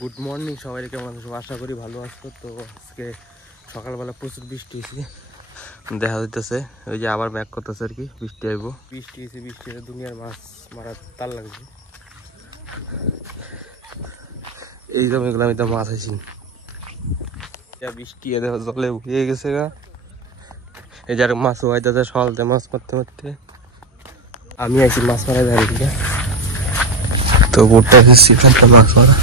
Good morning সবাই, কেমন আছো? আশা করি ভালো আছো। তো আজকে সকালবেলা প্রচুর বৃষ্টি হয়েছে, দেখা যাইতেছে ওই যে আবার ব্যাক করতেছে আর কি, বৃষ্টি আইব। বৃষ্টি হয়েছে, বৃষ্টি দুনিয়ার মাছ মারার তার লাগছে। এই জমিগুলো আমি তো মাছ আইছি, বৃষ্টি দেখো জলে উঠিয়ে গেছে গা। এই যার মাছ হইতেছে সকালতে মাছ মারতে মারতে, আমি আইছি মাছ মারা যায় দিকে। তো বোটটা এসেছি মাছ মারা।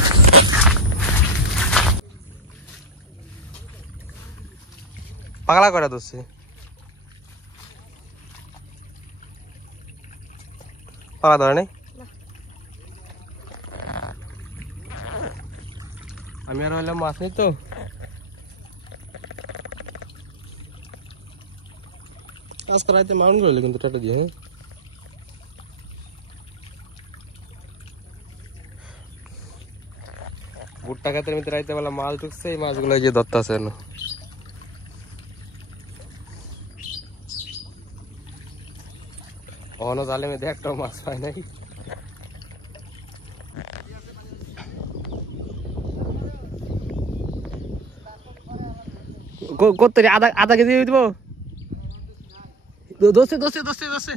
পাগলা করে ধরছে, পাগলা ধরে নাই। আমি আর হইলাম মাছ নেই তো, আজকে রাইতে মাউন্ট রইলে কিন্তু টাটা দিয়ে। হ্যাঁ, ভুট্টা খাতের মধ্যে রাইতে বেলা মাছ ঢুকছে, এই মাছগুলো যে ধরতে আছে না। অন্য জালে মধ্যে একটাও মাছ পায় নাই। কত আধা কেজি দিব? দোষে দোষে দোষে দোষে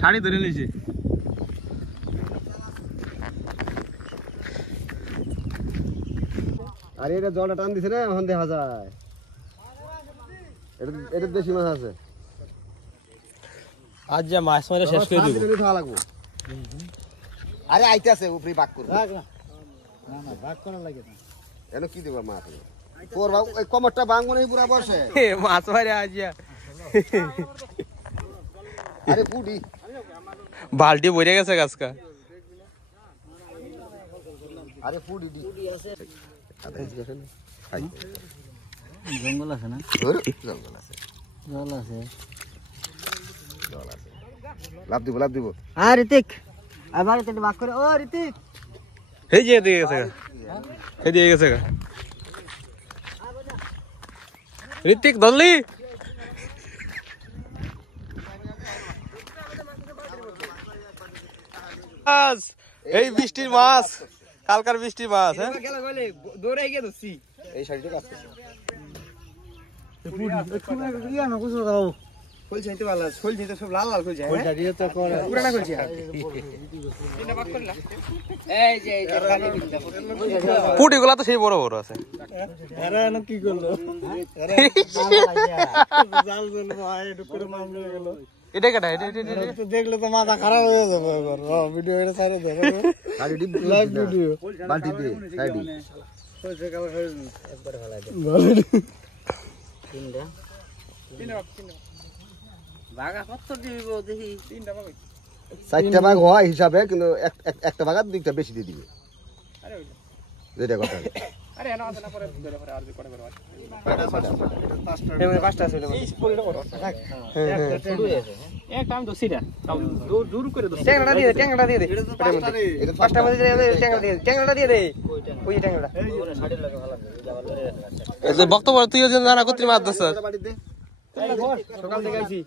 শাড়ি ধরে নিয়েছে। আরে এটা জলটা টান দিছে না, এখন দেখা যায় এটা বেশি মাছ আছে। আজ যা মাছ মারে শেষ করে দিব। খাওয়া লাগবো। আরে আইতাছে উপরে বাক করব। না না বাক করা লাগে না। এনো কি দিব মাছ? তোর বাবু এই কমরটা ভাঙবো না পুরা বসে। মাছ মারে আজ যা। আরে পুডি বালতি ভরে গেছে গাছকা। আরে পুডি আছে। জঙ্গল আছে না? জঙ্গল আছে, জল আছে, জল আছে। লাভ দিব লাভ দিব। হ্যাঁ ঋতিক, আবার এটা বাক করে। ও ঋতিক, এই যে দিয়ে গেছে গা, এই দিয়ে গেছে গা। ঋতিক ধরলি? এই বৃষ্টির মাছ, কালকার বৃষ্টির মাছ। হ্যাঁ, দৌড়াই গিয়ে ধরছি। এই শাড়িটা কাজ করছে। পুটি গুলা তো সেই বড় বড় আছে। কি করলো? এটা কেটা? দেখলে তো মাথা খারাপ হয়ে যাবে। এবার ভিডিও এটা ছাড়ে দেবে, লাইভ ভিডিও বালতি দিয়ে সাইডি চারটা ভাগ হয় হিসাবে, কিন্তু একটা ভাগ আর দুইটা বেশি দিয়ে দিবে। যেটা কথা বক্তব্য তুই জানা করতে মাছ। সকাল থেকে আইছি।